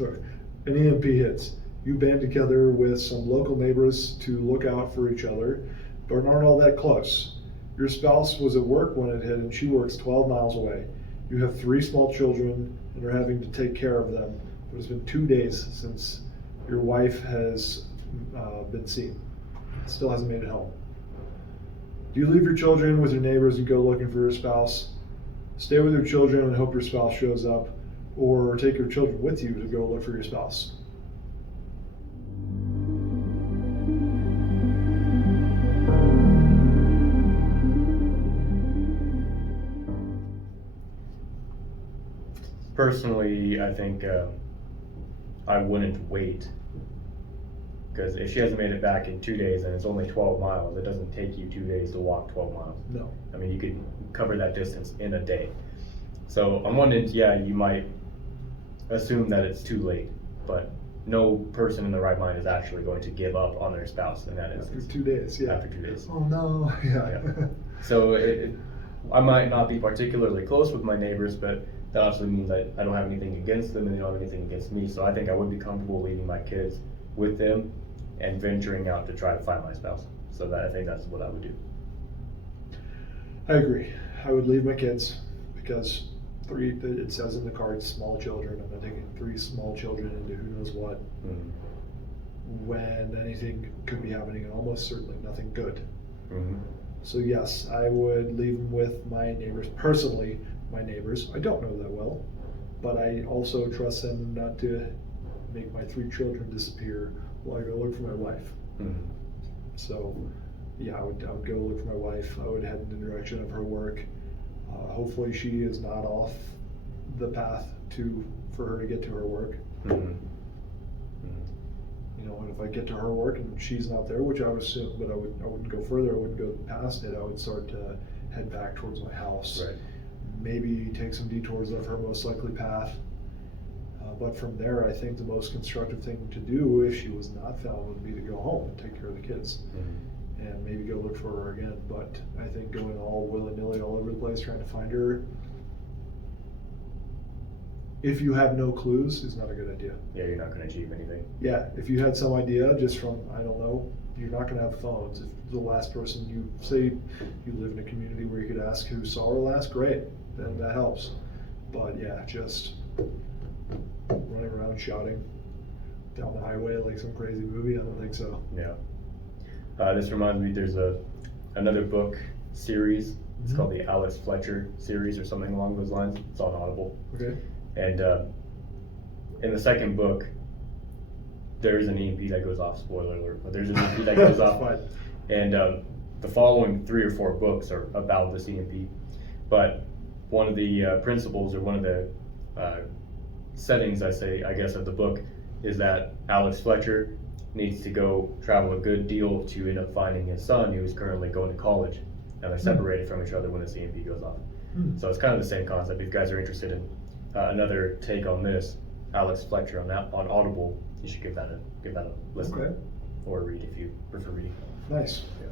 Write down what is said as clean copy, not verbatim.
an EMP hits. You band together with some local neighbors to look out for each other, but aren't all that close. Your spouse was at work when it hit, and she works 12 miles away. You have 3 small children and are having to take care of them, but it's been 2 days since your wife has been seen. Still hasn't made it home. Do you leave your children with your neighbors and go looking for your spouse? Stay with your children and hope your spouse shows up, or take your children with you to go look for your spouse? Personally, I think I wouldn't wait, because if she hasn't made it back in 2 days and it's only 12 miles, it doesn't take you 2 days to walk 12 miles. No. I mean, you could cover that distance in a day. So on one end, yeah, you might assume that it's too late, but no person in the right mind is actually going to give up on their spouse in that instance. After 2 days, yeah. After 2 days. Oh no, yeah. So I might not be particularly close with my neighbors, but that also means I don't have anything against them and they don't have anything against me. So I think I would be comfortable leaving my kids with them and venturing out to try to find my spouse. So that I think that's what I would do. I agree. I would leave my kids because it says in the cards, small children. I'm not taking 3 small children into who knows what. When anything could be happening, and almost certainly nothing good. So yes, I would leave them with my neighbors. Personally, my neighbors, I don't know that well, but I also trust them not to make my 3 children disappear while I go look for my wife. So yeah, I would go look for my wife. I would head in the direction of her work. Hopefully she is not off the path for her to get to her work. You know, and if I get to her work and she's not there, which I would assume, but I wouldn't go further. I wouldn't go past it. I would start to head back towards my house. Right. Maybe take some detours of her most likely path. But from there, I think the most constructive thing to do if she was not found would be to go home and take care of the kids. And maybe go look for her again. But I think going all willy-nilly all over the place trying to find her, if you have no clues, is not a good idea. Yeah, you're not going to achieve anything. Yeah, if you had some idea just from, I don't know, you're not going to have phones. If the last person you say you live in a community where you could ask who saw her last, great, then that helps. But yeah, just running around shouting down the highway like some crazy movie, I don't think so. Yeah. This reminds me, there's another book series. It's called the Alex Fletcher series or something along those lines. It's on Audible. Okay. And in the second book, there's an EMP that goes off. Spoiler alert, but there's an EMP that goes off. And the following 3 or 4 books are about this EMP. But one of the principles or one of the settings, I guess, of the book is that Alex Fletcher needs to go travel a good deal to end up finding his son, who is currently going to college. And they're separated from each other when this EMP goes off. So it's kind of the same concept. If you guys are interested in another take on this, Alex Fletcher on Audible, you should give that a listen. Okay. Or read if you prefer reading. Nice. Yeah.